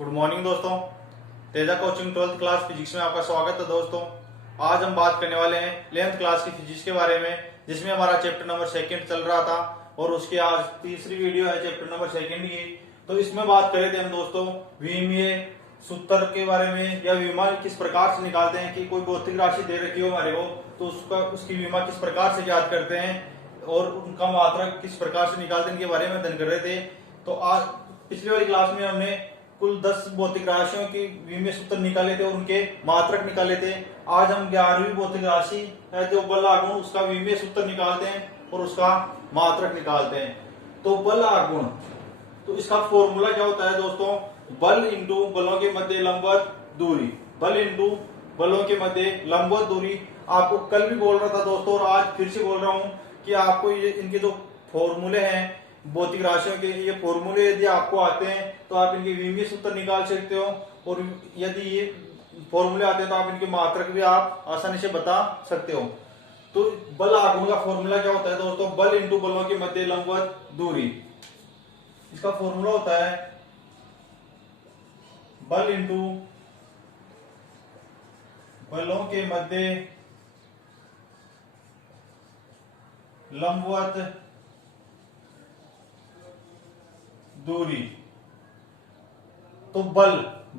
Good morning दोस्तों। Teja coaching 12th class physics में आपका स्वागत है दोस्तों। आज हम बात करने वाले हैं 11th क्लास की फिजिक्स के बारे में, जिसमें हमारा चैप्टर नंबर 2 चल रहा था और उसकी आज तीसरी वीडियो है चैप्टर नंबर 2 की। तो इसमें बात कर रहे थे हम दोस्तों विमीय सूत्र के बारे में, या विमा किस प्रकार से निकालते हैं कि कोई भौतिक राशि दे रखी हो हमारे को तो उसकी विमा किस प्रकार से ज्ञात करते हैं और उनका मात्रक किस प्रकार से निकालते हैं इनके बारे में अध्ययन कर रहे थे। तो आज पिछली वाली क्लास में हमने कुल 10 भौतिक राशियों की विमीय सूत्र निकाले थे और उनके मात्रक निकाले थे। आज हम 11वीं भौतिक राशि है जो बल आगुण, उसका विमीय सूत्र निकालते हैं और उसका मात्रक निकालते हैं। तो बल आगुण, तो इसका फॉर्मूला क्या होता है दोस्तों? बल इंटू बलों के मध्य लंबवत दूरी। बल इंटू बलों के मध्य लंबवत दूरी। आपको कल भी बोल रहा था दोस्तों और आज फिर से बोल रहा हूं कि आपको ये इनके जो फॉर्मूले हैं भौतिक राशियों के, ये फॉर्मूले यदि आपको आते हैं तो आप इनके विमीय सूत्र निकाल सकते हो, और यदि ये फॉर्मूले आते हैं तो आप इनके मात्रक भी आप आसानी से बता सकते हो। तो बल आगुण का फॉर्मूला क्या होता है दोस्तों? बल इंटू बलों के मध्य लंबवत दूरी। इसका फॉर्मूला होता है बल इंटू बलों के मध्य लंबवत दूरी। तो बल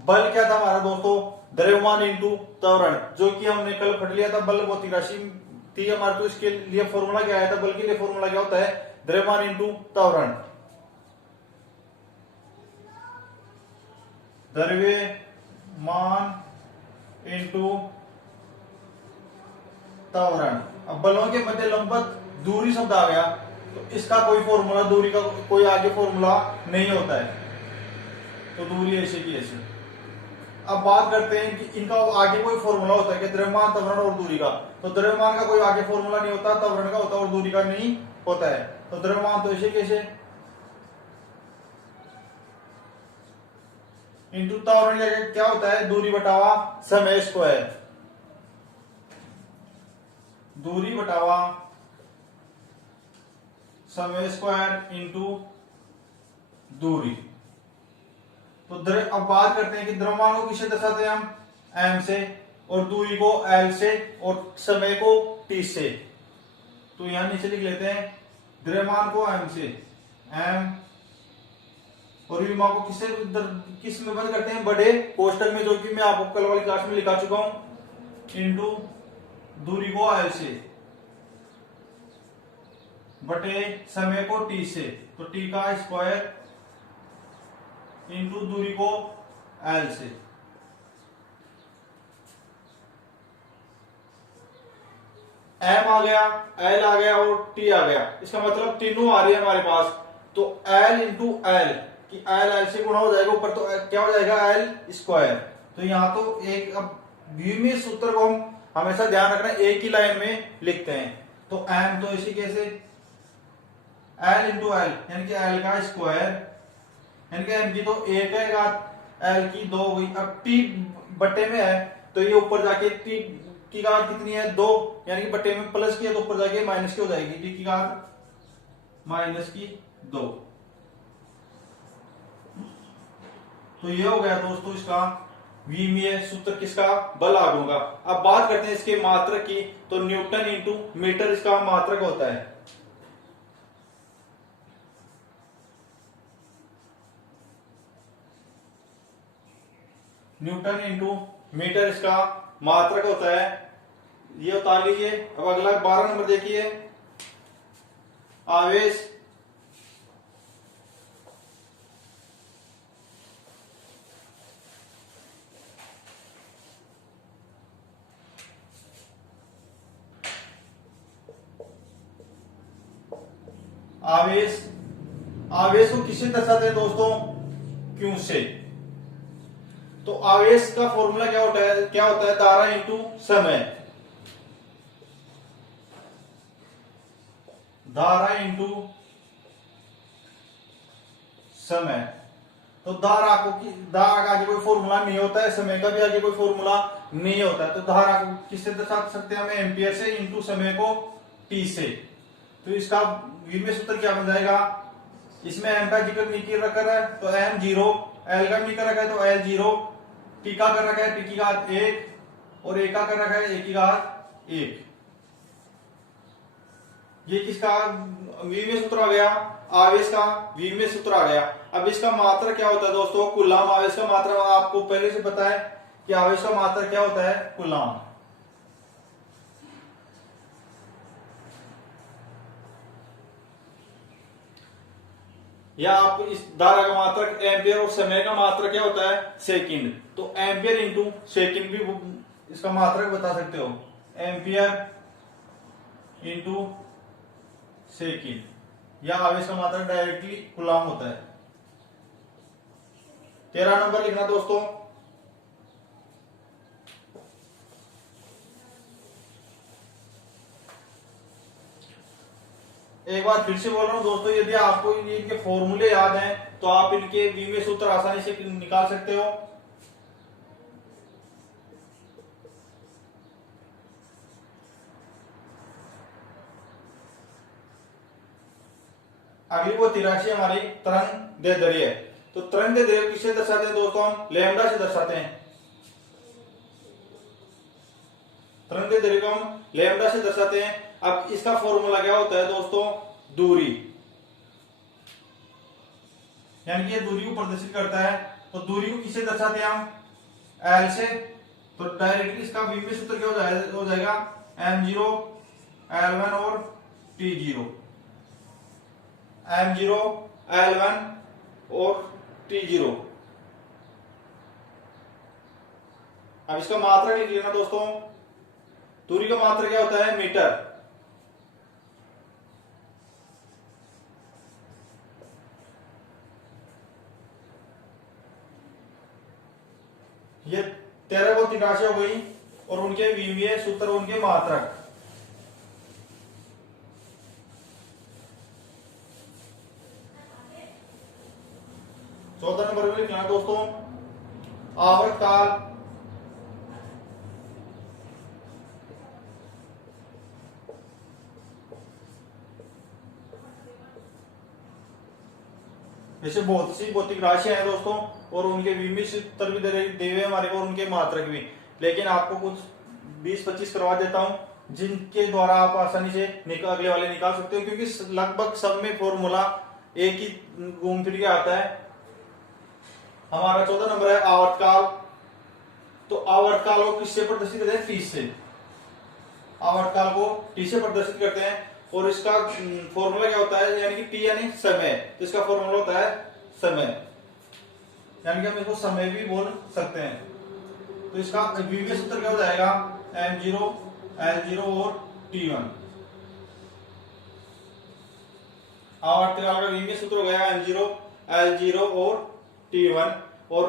क्या था हमारा दोस्तों? द्रव्यमान इंटू त्वरण, जो कि हमने कल पढ़ लिया था। बल भौतिक राशि थी हमारे, तो इसके लिए फॉर्मूला क्या आया था? बल के लिए फॉर्मूला क्या होता है? द्रव्यमान इंटू त्वरण। द्रव्यमान इंटू त्वरण। अब बलों के मध्य लंबवत दूरी शब्द आ गया तो इसका कोई फॉर्मूला, दूरी का कोई आगे फॉर्मूला नहीं होता है, तो दूरी ऐसे की ऐसे। अब बात करते हैं कि इनका आगे कोई फॉर्मूला होता है कि द्रव्यमान, त्वरण और दूरी का। तो द्रव्यमान का कोई आगे फॉर्मूला नहीं होता, त्वरण का होता है और दूरी का नहीं होता है। तो द्रव्यमान तो ऐसे कैसे इंटू त्वरण क्या होता है? दूरी बटावा समय स्क्वायर। दूरी बटावा समय स्क्वायर इंटू दूरी। तो अब बात करते हैं कि द्रव्यमान को किससे दर्शाते हैं हम? एम से, और दूरी को एल से, और समय को टी से। तो यहां नीचे लिख लेते हैं द्रव्यमान को एम से, एम, और विमा को किस में बंद करते हैं? बड़े कोष्टक में, जो कि मैं आपको कल वाली क्लास में लिखा चुका हूं, इंटू दूरी को एल से बटे समय को टी से। तो टी का स्क्वायर इंटू दूरी को एल से। एम आ गया, एल आ गया और टी आ गया। इसका मतलब तीनों आ रही है हमारे पास। तो एल इंटू एल, कि एल से गुणा हो जाएगा ऊपर, तो क्या हो जाएगा? L square. तो यहां तो एक, अब विमीय सूत्र को हम हमेशा ध्यान रखना एक ही लाइन में लिखते हैं। तो एम तो इसी कैसे एल इंटू एल, यानी कि एल का स्क्वायर, यानी कि एम की तो एक है घात, एल की 2 हुई। अब टी बट्टे में है तो ये ऊपर जाके टी की घात कितनी है? 2, यानी कि बट्टे में प्लस की है तो ऊपर जाके माइनस की हो जाएगी, टी की घात माइनस की 2। तो ये हो गया दोस्तों इसका विमीय सूत्र किसका? बल आगुण का। अब बात करते हैं इसके मात्रक की। तो न्यूटन इंटू मीटर इसका मात्रक होता है। न्यूटन इंटू मीटर इसका मात्रक होता है। ये उतार लीजिए। अब अगला 12 नंबर देखिए, आवेश आवेश को किससे दर्शाते हैं दोस्तों? क्यू से। तो आवेश का फॉर्मूला क्या होता है? धारा इंटू समय। धारा इंटू समय। तो धारा का आगे कोई फॉर्मूला नहीं होता है, समय का भी आगे कोई फॉर्मूला नहीं होता है। तो धारा को किससे दर्शा सकते हैं? हम एम्पियर से, इंटू समय को टी से। तो इसका विमीय सूत्र क्या बन जाएगा? इसमें एम का जिक्र नहीं कर रखा है तो एम 0 एल का भी कर रखा है तो एल 0, टी का कर रखा है टी की घात 1 और ए का कर रखा है ए की घात 1। ये किसका विमीय सूत्र आ गया, आवेश का विमीय सूत्र आ गया। अब इसका मात्रक क्या होता है दोस्तों, कूलाम। आवेश का मात्रक आपको पहले से पता है कि आवेश का मात्रक क्या होता है, कूलाम। या आप इस धारा का मात्रक एम्पियर और समय का मात्रक क्या होता है, सेकंड। तो एम्पियर इंटू सेकंड भी इसका मात्रक बता सकते हो, एम्पियर इंटू सेकंड। या आवेश का मात्रक डायरेक्टली कूलाम होता है। 13 नंबर लिखना दोस्तों, एक बार फिर से बोल रहा हूं दोस्तों, यदि आपको इनके फॉर्मूले याद हैं तो आप इनके विमीय सूत्र आसानी से निकाल सकते हो। अगली वो तिराशी हमारी तरंग दैर्ध्य है। तो तरंग दैर्ध्य किससे दर्शाते हैं दोस्तों, हम लैम्डा से दर्शाते हैं। तरंग दैर्ध्य को हम लैम्डा से दर्शाते हैं। अब इसका फॉर्मूला क्या होता है दोस्तों, दूरी, यानी कि ये दूरी को प्रदर्शित करता है। तो दूरी को किससे दर्शाते हैं हम, एल से। तो डायरेक्टली इसका विमीय सूत्र क्या हो जाएगा, m0 l1 और t0, m0 l1 और t0। अब इसका मात्रक लिख लेना दोस्तों, दूरी का मात्रक क्या होता है, मीटर। ये 13 को 83 हो गई और उनके विमीय सूत्र, उनके मात्रक। चौथा नंबर में लिखना दोस्तों, आवर्तकाल जैसे बहुत सी भौतिक राशियां हैं दोस्तों और उनके विमीय सूत्र भी दे हुए हमारे को और उनके मात्रक भी। लेकिन आपको कुछ 20-25 करवा देता हूं जिनके द्वारा आप आसानी से अगले वाले निकाल सकते हो, क्योंकि लगभग सब में फॉर्मूला एक ही घूम फिर के आता है। हमारा 14 नंबर है आवर्तकाल। तो आवर्तकाल को किससे प्रदर्शित करते हैं, टी से। आवर्तकाल को टी से प्रदर्शित करते हैं और इसका फॉर्मूला क्या होता है, यानी कि टी यानी समय। तो इसका फॉर्मूला होता है समय, यानी कि हम इसको समय भी बोल सकते हैं। तो इसका विमीय सूत्र क्या हो जाएगा, m0 l0 और t1। आवर्तकाल का विमीय सूत्र हो गया m0 l0 और t1। और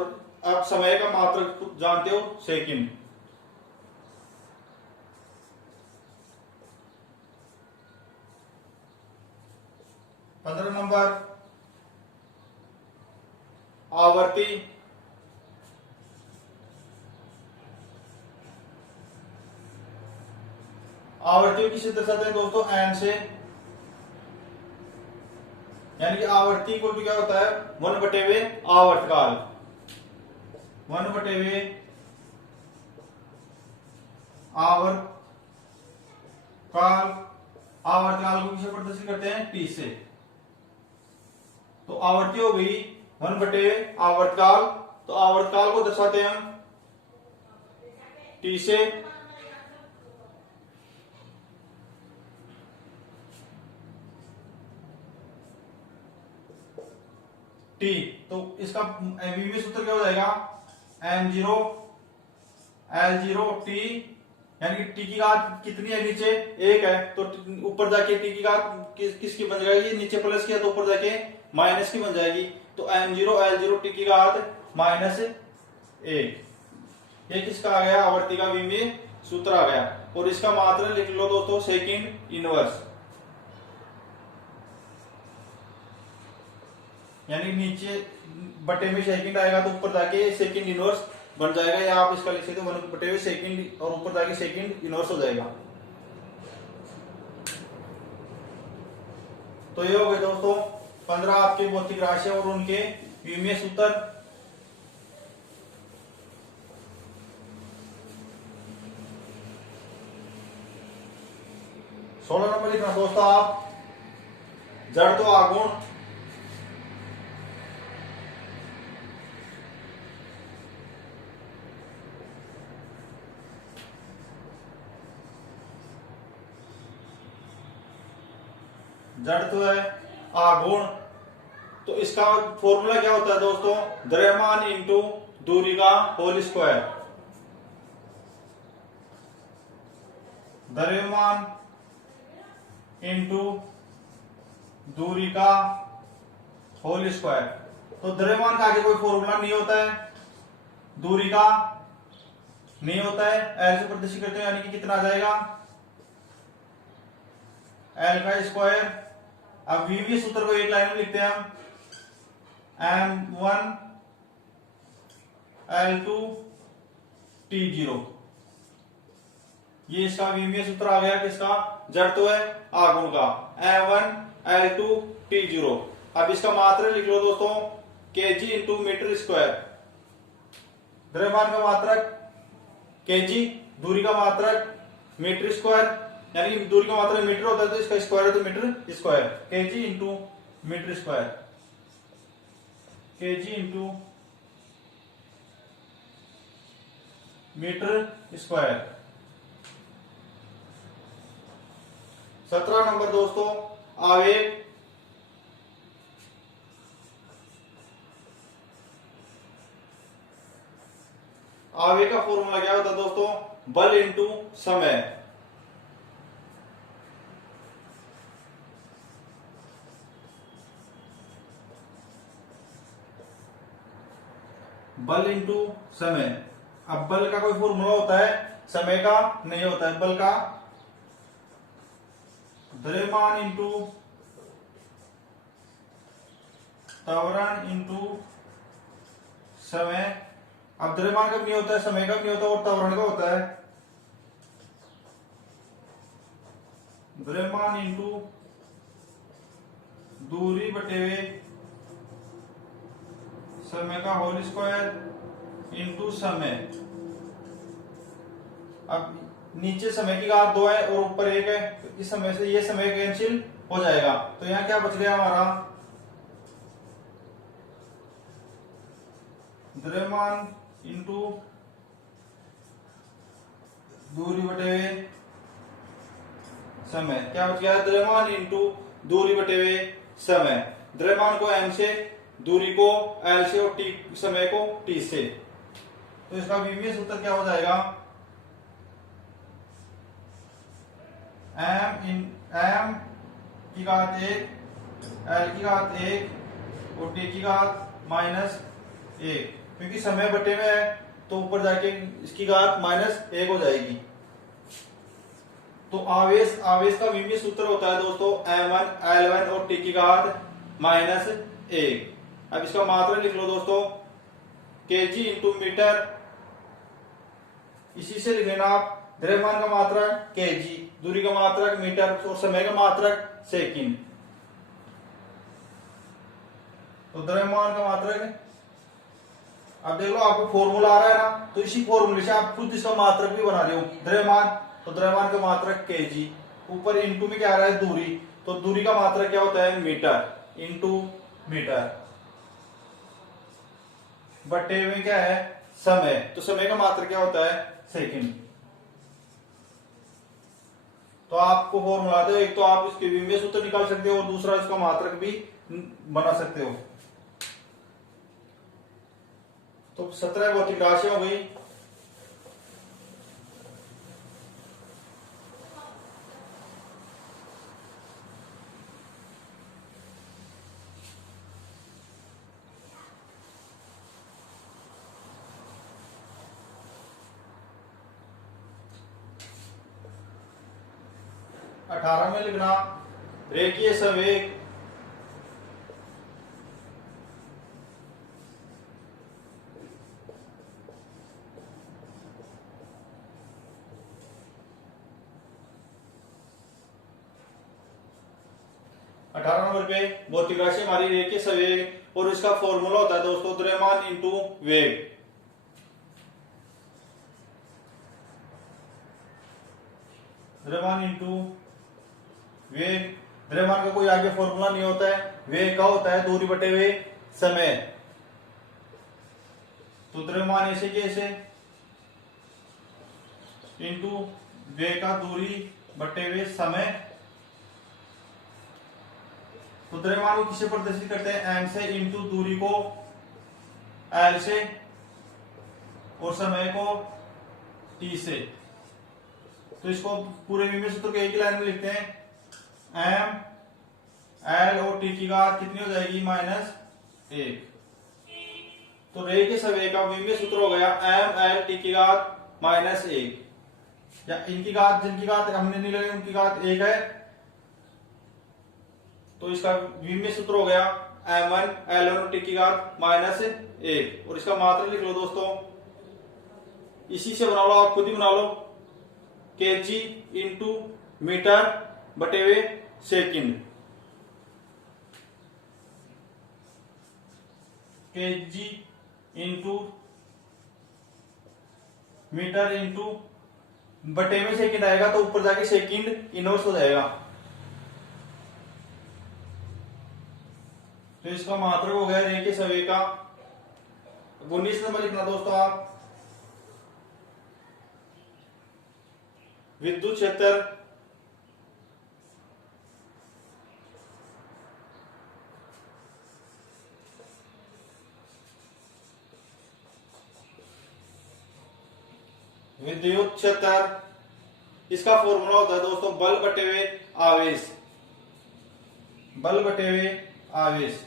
आप समय का मात्रक जानते हो, सेकंड। पंद्रह नंबर आवर्ती। आवर्ती किससे दर्शाते हैं दोस्तों, एन से। यानी कि आवर्ती को क्या होता है, 1/वे आवर्तकाल, 1/वे आवर्तकाल। आवर्तकाल को किससे प्रदर्शित करते हैं, टी से। तो आवर्ती हो गई 1/वे आवर्तकाल। तो आवर्तकाल को दर्शाते हैं हम टी से। टी, तो इसका विमीय सूत्र क्या हो जाएगा, m0 l0 t, यानी कि टी की घात कितनी है, नीचे 1 है तो ऊपर जाके टी की घात किसकी बन जाएगी, नीचे प्लस की है तो ऊपर जाके माइनस की बन जाएगी। तो m0 l0 टी की घात -1। ये किसका आ गया, आवर्ती का विमीय सूत्र आ गया। और इसका मात्रक लिख लो दोस्तों, सेकंड इनवर्स। यानी नीचे बटे में सेकंड आएगा तो ऊपर जाके सेकंड इनवर्स बन जाएगा। या आप इसका लिख सकते हो 1/2 सेकंड और ऊपर जाके सेकंड इनवर्स हो जाएगा। तो ये हो गए दोस्तों 15 आपके भौतिक राशियां और उनके विमीय सूत्र। 16 नंबर लिखना दोस्तों आप, जड़ तो आगुण जड़ तो है आगुण, तो इसका फॉर्मूला क्या होता है दोस्तों, द्रव्यमान इंटू दूरी का होल स्क्वायर। द्रव्यमान इंटू दूरी का होल स्क्वायर। तो द्रव्यमान का आगे कोई फॉर्मूला नहीं होता है, दूरी का नहीं होता है, एल से प्रदर्शित करते हैं, यानी कि कितना आ जाएगा एल का स्क्वायर। अब वीवी सूत्र को एक लाइन में लिखते हैं हम, M1 L2 T0। ये इसका वीवीय सूत्र आ गया किसका, जड़ तो है आगुण का, M1 L2 T0। अब इसका मात्रक लिख लो दोस्तों, केजी इंटू मीटर स्क्वायर। द्रव्यमान का मात्रक केजी, दूरी का मात्रक मीटर स्क्वायर, यानी कि दूरी का मात्रक मीटर होता है तो इसका स्क्वायर है तो meter square, KG into meter square, KG into meter square. 17 number दोस्तों, आवेग आवेग का फॉर्मूला क्या होता है दोस्तों, बल इंटू समय। बल इंटू समय। अब बल का कोई फॉर्मूला होता है, समय का नहीं होता है। बल का द्रव्यमान इंटू त्वरण इंटू समय। अब द्रव्यमान कब नहीं होता है, समय कब नहीं होता और त्वरण का होता है। द्रव्यमान इंटू दूरी बटे हुए समय का होल स्क्वायर इंटू समय। अब नीचे समय की घात 2 है और ऊपर 1 है, तो इस समय से ये समय कैंसिल हो जाएगा, तो यहां क्या बच गया हमारा, द्रव्यमान इंटू दूरी बटे समय। क्या बच गया, द्रव्यमान इंटू दूरी बटे हुए समय। द्रव्यमान को m से, दूरी को l से और t समय को t से। तो इसका विमीय सूत्र क्या हो जाएगा, m की घात 1, l की घात 1 और t की घात -1। क्योंकि समय बटे में है तो ऊपर जाके इसकी घात -1 हो जाएगी। तो आवेश का विमीय सूत्र होता है दोस्तों m1 l1 और t की घात -1। अब इसका मात्रक लिख लो दोस्तों, केजी इंटू मीटर। इसी से लिख लेना आप, द्रव्यमान का मात्रक केजी, दूरी का मात्रक मीटर और समय का मात्रक सेकंड। तो द्रव्यमान का मात्रक, अब देख लो आपको फॉर्मूला आ रहा है ना, तो इसी फॉर्मूले से आप खुद इसका मात्रक भी बना रहे हो। द्रव्यमान, तो द्रव्यमान का मात्रक केजी, ऊपर इंटू में क्या आ रहा है दूरी, तो दूरी का मात्रक क्या होता है मीटर इंटू मीटर, बटे में क्या है समय, तो समय का मात्रक क्या होता है सेकंड। तो आपको फॉर्मूला दे, एक तो आप इसके विमीय सूत्र निकाल सकते हो और दूसरा इसका मात्रक भी बना सकते हो। तो 17 भौतिक राशियां हो गई। अठारह में लिखना, रेखीय संवेग नंबर पे भौतिक राशि हमारी रेखीय संवेग और इसका फॉर्मूला होता है दोस्तों द्रव्यमान इंटू वेग। द्रव्यमान इंटू वेग द्रव्यमान का कोई आगे फॉर्मूला नहीं होता है, वेग का होता है दूरी बटे हुए समय। तो द्रव्यमान ऐसे कैसे इंटू वेग का दूरी बटे हुए समय। तो द्रव्यमान को किसे प्रदर्शित करते हैं, एम से, इंटू दूरी को एल से और समय को टी से। तो इसको पूरे विमीय सूत्र को एक ही लाइन में लिखते हैं, एम एल और टी की घात कितनी हो जाएगी, -1। तो रे के समय का विमीय सूत्र हो गया एम एल टी की घात -1, या इनकी घात, जिनकी घात हमने नहीं लगाई उनकी घात 1 है। तो इसका विमीय सूत्र हो गया m1 l1 और टी की घात -1। और इसका मात्रा लिख लो दोस्तों, इसी से बना लो, आप खुद ही बना लो, kg इंटू मीटर बटे हुए second. kg into meter into बटे में सेकंड आएगा, तो ऊपर जाके सेकंड इनवर्स हो जाएगा। तो इसका मात्रक हो गया रे के समय का। 19 नंबर लिखना दोस्तों आप, विद्युत क्षेत्र विद्युत क्षेत्र, इसका फॉर्मूला होता है दोस्तों बल बटे हुए आवेश, बल बटे हुए आवेश।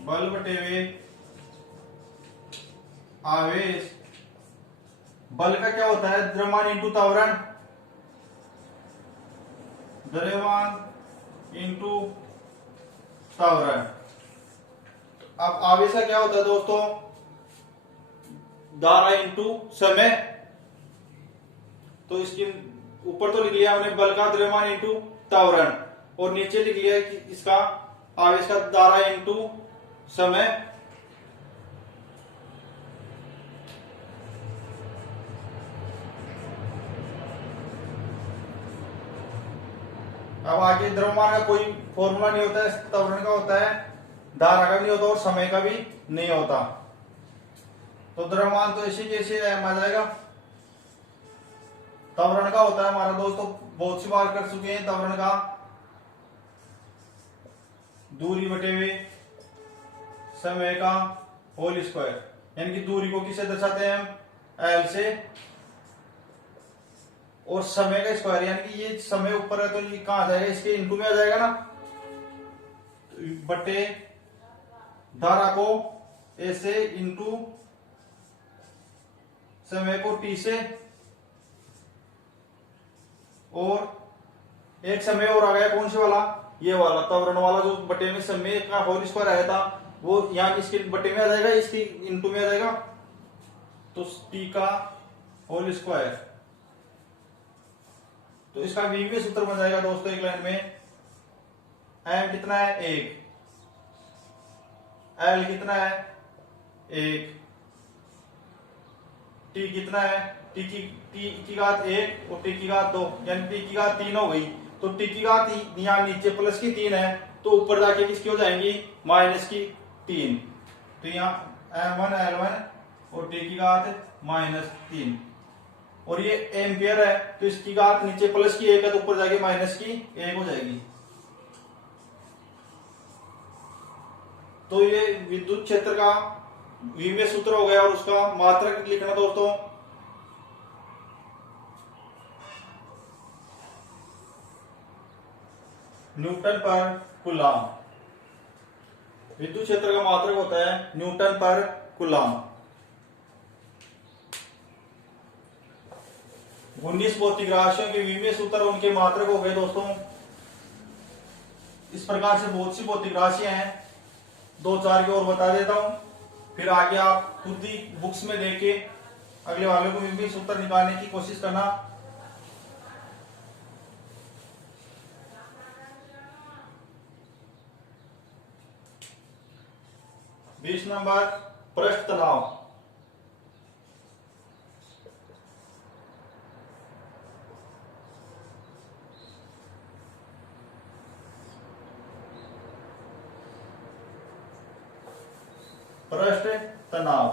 बल बटे हुए आवेश, बल का क्या होता है, द्रव्यमान इंटू त्वरण, द्रव्यमान इंटू त्वरण। अब आवेश का क्या होता है दोस्तों, धारा इंटू समय। तो इसके ऊपर तो लिख लिया हमने बल का द्रव्यमान इंटू त्वरण, और नीचे लिख लिया कि इसका आवेश का धारा इंटू समय। अब आगे द्रव्यमान का कोई फॉर्मूला नहीं होता है, त्वरण का होता है, धारा का भी नहीं होता और समय का भी नहीं होता। तो द्रव्यमान तो ऐसे कैसे आ जाएगा, त्वरण का होता है हमारा दोस्तों, बहुत सी बार कर चुके हैं त्वरण का, दूरी बटे हुए समय का होल स्क्वायर। यानी कि दूरी को किससे दर्शाते हैं हम, एल से, और समय का स्क्वायर, यानी कि ये समय ऊपर है तो ये कहां आ जाएगा, इसके इनटू में आ जाएगा ना, बटे धारा को ए से इंटू समय को टी से, और एक समय और आ गया, कौन से वाला, ये वाला त्वरण वाला, जो बटे में समय का होल स्क्वायर आया था वो यहाँ इसके बटे में आ जाएगा, इसकी इनटू में आ जाएगा, तो टी का होल स्क्वायर। तो इसका विमीय सूत्र बन जाएगा दोस्तों एक लाइन में, एम कितना है 1, एल कितना है 1, टी कितना है, टी की घात 1 और टी की घात 2, यानी टी की घात 3 हो गई। तो टी की घात यहाँ नीचे प्लस की 3 है, तो ऊपर जाके किसकी हो जाएंगी, माइनस की 3। तो यहाँ m1 l1 और टी की घात -3, और ये एम्पियर है, तो इसकी घात नीचे प्लस की 1 है, तो ऊपर जाके माइनस की 1 हो जाएगी। तो ये विद्युत क्षेत्र का विमीय सूत्र हो गया, और उसका मात्रक लिखना दोस्तों, न्यूटन पर कूलम। विद्युत क्षेत्र का मात्रक होता है न्यूटन पर कूलम। 19 भौतिक राशियों के विमीय सूत्र उनके मात्रक हो गए दोस्तों। इस प्रकार से बहुत सी भौतिक राशियां हैं, 2-4 की और बता देता हूं, फिर आगे आप खुद ही बुक्स में देख के अगले वाले को विमीय सूत्र निकालने की कोशिश करना। बीस नंबर, पृष्ठ तनाव। पृष्ठ तनाव।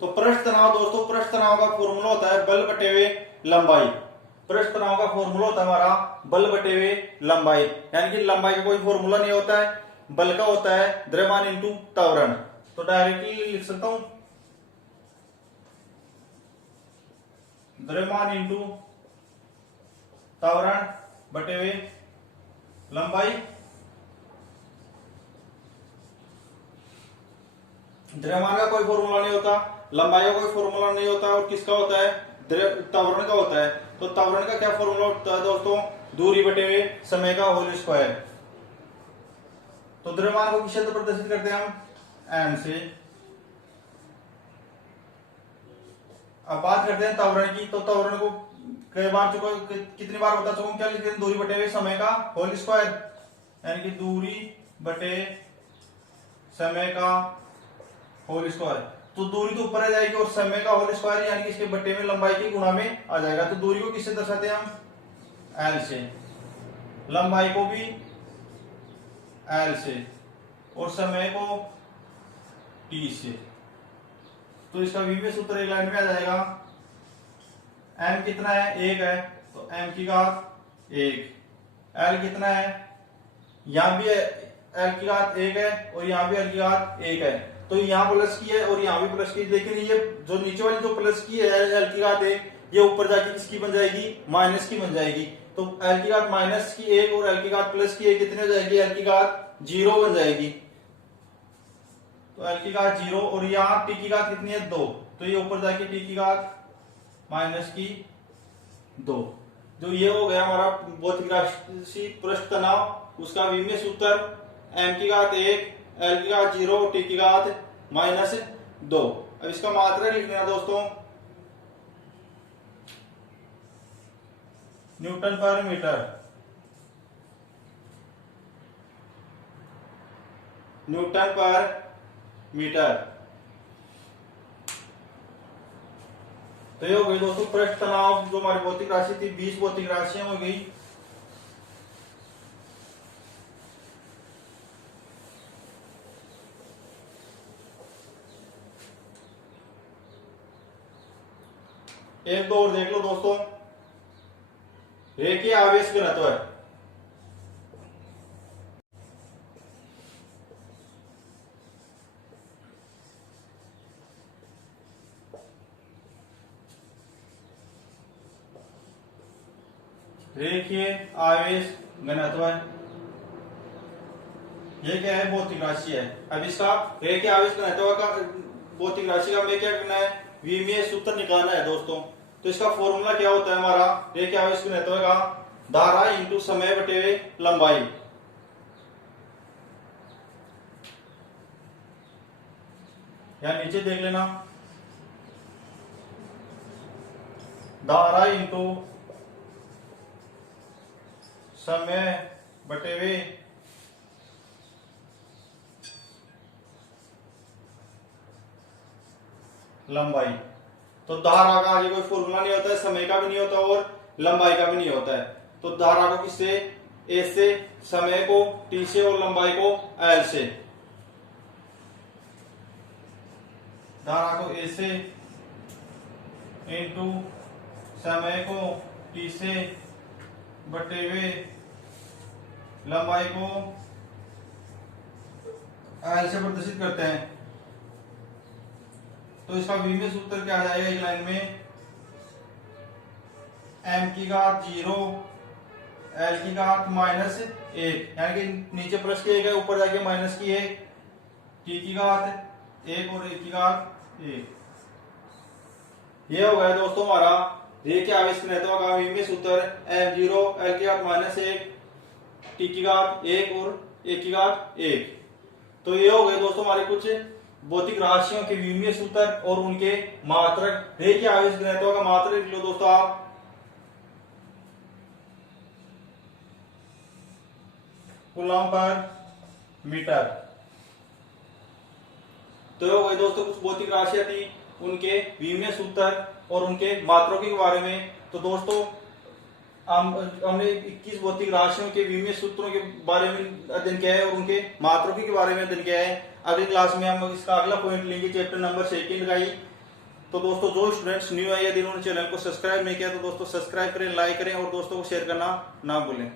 तो पृष्ठ तनाव दोस्तों, पृष्ठ तनाव का फॉर्मूला होता है बल बटे हुए लंबाई। पृष्ठ तनाव का फॉर्मूला होता है हमारा बल बटे हुए लंबाई, यानी कि लंबाई का कोई फॉर्मूला नहीं होता है, बल का होता है द्रव्यमान इंटू त्वरण। तो डायरेक्टली लिख सकता हूं द्रव्यमान इंटू त्वरण बटे हुए लंबाई। द्रव्यमान का कोई फॉर्मूला नहीं होता, लंबाई का कोई फॉर्मूला नहीं होता, और किसका होता है, त्वरण का होता है। तो त्वरण का क्या फॉर्मूला होता है दोस्तों, दूरी बटे हुए समय का होल स्क्वायर। तो द्रव्यमान को किस से प्रदर्शित करते हैं हम, एम से। अब बात करते हैं त्वरण की। तो त्वरण को कई बार कितनी बार बता चुका हूं, क्या लिखते हैं, दूरी बटे हुए समय का होल स्क्वायर, यानी कि दूरी बटे समय का होल स्क्वायर। तो दूरी तो ऊपर आ जाएगी और समय का होल स्क्वायर यानी कि इसके बटे में लंबाई की गुणा में आ जाएगा। तो दूरी को किससे दर्शाते हैं हम, एल से, लंबाई को भी एल से, और समय को टी से। तो इसका वीवीएस सूत्र एक लाइन में आ जाएगा। एम कितना है, 1 है, तो एम की घात 1। एल कितना है, यहां भी एल की घात 1 है और यहां भी एल की घात 1 है। तो यहां प्लस की है और यहां भी प्लस की, लेकिन ये जो नीचे वाली जो प्लस की है एल की घात 1, ये ऊपर जाके किसकी बन जाएगी, माइनस की बन जाएगी। तो एल की घात माइनस की 1 और एल की घात प्लस की 1 कितनी हो जाएगी, एल की घात 0 बन जाएगी। तो एल की घात 0 और यहाँ टी की घात कितनी है, 2, तो ये ऊपर जाके टी की घात माइनस की 2। जो ये हो गया हमारा भौतिक राशि पृष्ठ तनाव, उसका विमीय सूत्र एम की घात 1, एल की घात 0, टी की घात -2। अब इसका मात्रा लिख लेना दोस्तों, न्यूटन पर मीटर। न्यूटन पर मीटर। तो ये हो गई दोस्तों पृष्ठ तनाव, जो हमारी भौतिक राशि थी, 20 भौतिक राशियां हो गई। एक दो और देख लो दोस्तों, रेखीय आवेश घनत्व है। रेखीय आवेश घनत्व, ये क्या है, भौतिक राशि है। अब इसका रेखीय आवेश घनत्व का भौतिक राशि का हमें क्या करना है, विमीय सूत्र निकालना है दोस्तों। तो इसका फॉर्मूला क्या होता है हमारा रेखीय आवेश घनत्व का, धारा इंटू समय बटे हुए लंबाई। या नीचे देख लेना, धारा इंटू समय बटे हुए लंबाई। तो धारा का आगे कोई फॉर्मूला नहीं होता है, समय का भी नहीं होता और लंबाई का भी नहीं होता है। तो धारा को किससे, ए से, समय को टी से और लंबाई को एल से। धारा को ए से इंटू समय को टी से बटे हुए लंबाई को एल से प्रदर्शित करते हैं। तो इसका विमीय सूत्र क्या आ जाएगा एक लाइन में, एम की घात 0, एल की घात -1, यानी कि नीचे प्लस की 1 है, ऊपर जाके माइनस की 1, टी की घात 1 और ए की घात 1। ये हो गया दोस्तों हमारा रेखीय आवेश घनत्व का विमीय सूत्र, m0 एल की घात -1, टी की घात 1 और ए की घात 1। तो ये हो गए दोस्तों हमारे कुछ भौतिक राशियों के विमीय सूत्र और उनके मात्रक। रेखीय आवेश घनत्व का मात्रक लिख लो दोस्तों आप, कूलम पर मीटर। तो हो गए दोस्तों कुछ भौतिक राशियां थी, उनके विमीय सूत्र और उनके मात्रों के बारे में। तो दोस्तों हमने 21 भौतिक राशियों के विमीय सूत्रों के बारे में अध्ययन किया है और उनके मात्रकों के बारे में अध्ययन किया है। अगली क्लास में हम इसका अगला पॉइंट लेंगे चैप्टर नंबर 2 का ही। तो दोस्तों जो स्टूडेंट्स न्यू है यदि उन्होंने चैनल को सब्सक्राइब नहीं किया तो दोस्तों सब्सक्राइब करें, लाइक करें और दोस्तों को शेयर करना ना भूलें।